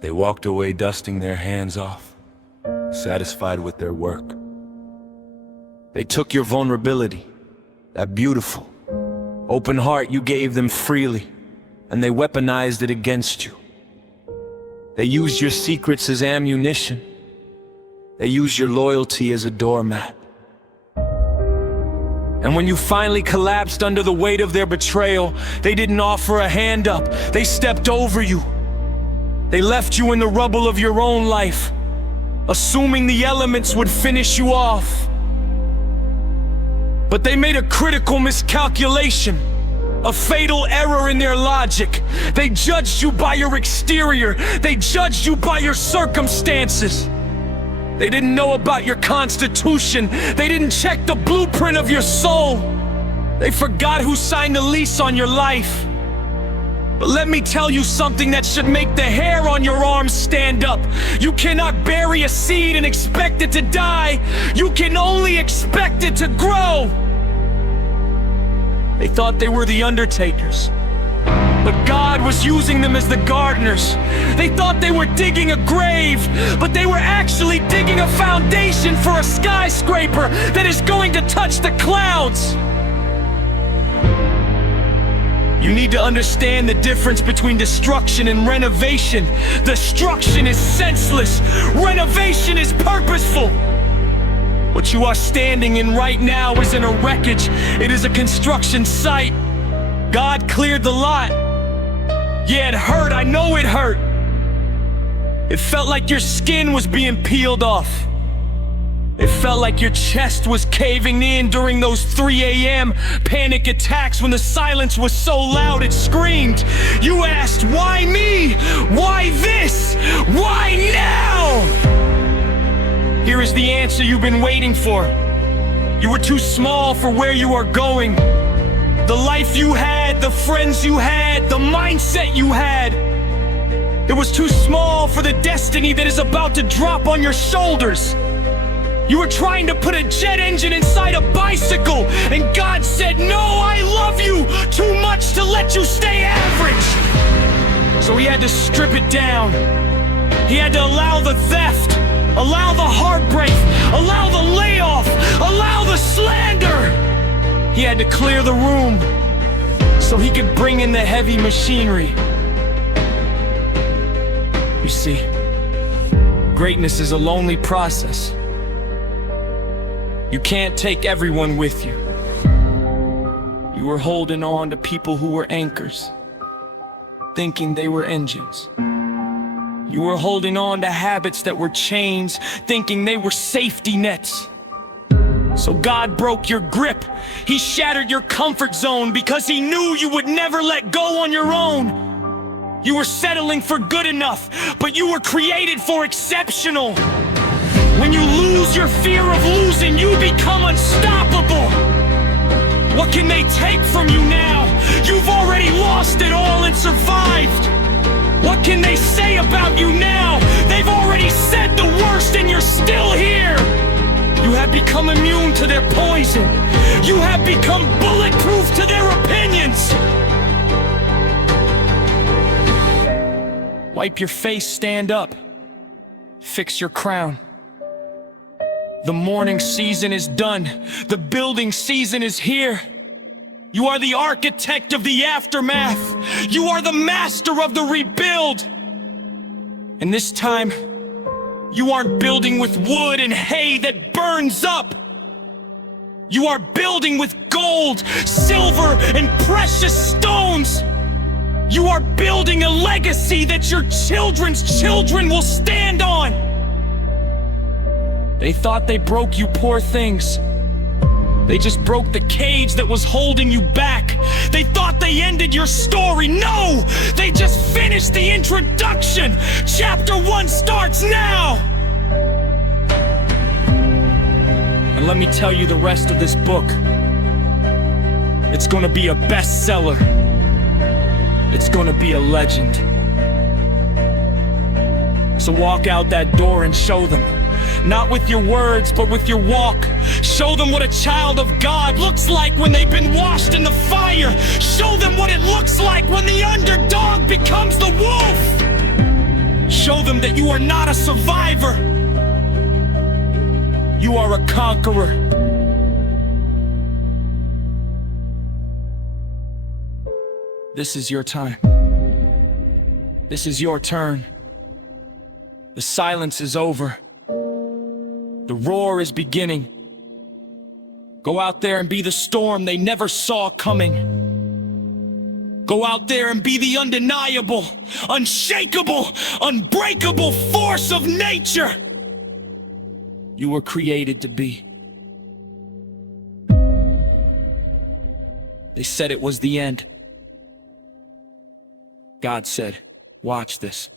They walked away dusting their hands off, satisfied with their work. They took your vulnerability, that beautiful, open heart you gave them freely, and they weaponized it against you. They used your secrets as ammunition. They used your loyalty as a doormat. And when you finally collapsed under the weight of their betrayal, they didn't offer a hand up. They stepped over you. They left you in the rubble of your own life, assuming the elements would finish you off. But they made a critical miscalculation, a fatal error in their logic. They judged you by your exterior. They judged you by your circumstances. They didn't know about your constitution. They didn't check the blueprint of your soul. They forgot who signed the lease on your life. But let me tell you something that should make the hair on your arms stand up. You cannot bury a seed and expect it to die. You can only expect it to grow. They thought they were the undertakers, but God was using them as the gardeners. They thought they were digging a grave, but they were actually digging a foundation for a skyscraper that is going to touch the clouds. You need to understand the difference between destruction and renovation. Destruction is senseless. Renovation is purposeful. What you are standing in right now isn't a wreckage. It is a construction site. God cleared the lot. Yeah, it hurt. I know it hurt. It felt like your skin was being peeled off. It felt like your chest was caving in during those 3 a.m. panic attacks when the silence was so loud it screamed. You asked, why me? Why this? Why now? Here is the answer you've been waiting for. You were too small for where you are going. The life you had, the friends you had, the mindset you had. It was too small for the destiny that is about to drop on your shoulders. You were trying to put a jet engine inside a bicycle, and God said, no, I love you too much to let you stay average. So he had to strip it down. He had to allow the theft, allow the heartbreak, allow the layoff, allow the slander. He had to clear the room so he could bring in the heavy machinery. You see, greatness is a lonely process. You can't take everyone with you. You were holding on to people who were anchors, thinking they were engines. You were holding on to habits that were chains, thinking they were safety nets. So God broke your grip. He shattered your comfort zone because he knew you would never let go on your own. You were settling for good enough, but you were created for exceptional. When you lose your fear of losing, you become unstoppable. What can they take from you now? You've already lost it all and survived. What can they say about you now? They've already said the worst and you're still here. You have become immune to their poison. You have become bulletproof to their opinions. Wipe your face, stand up. Fix your crown. The mourning season is done. The building season is here. You are the architect of the aftermath. You are the master of the rebuild. And this time, you aren't building with wood and hay that burns up. You are building with gold, silver, and precious stones. You are building a legacy that your children's children will stand on. They thought they broke you, poor things. They just broke the cage that was holding you back. They thought they ended your story. No! They just finished the introduction. Chapter 1 starts now! And let me tell you the rest of this book. It's gonna be a bestseller. It's gonna be a legend. So walk out that door and show them. Not with your words, but with your walk. Show them what a child of God looks like when they've been washed in the fire. Show them what it looks like when the underdog becomes the wolf. Show them that you are not a survivor. You are a conqueror. This is your time. This is your turn. The silence is over. The roar is beginning. Go out there and be the storm they never saw coming. Go out there and be the undeniable, unshakable, unbreakable force of nature you were created to be. They said it was the end. God said, watch this.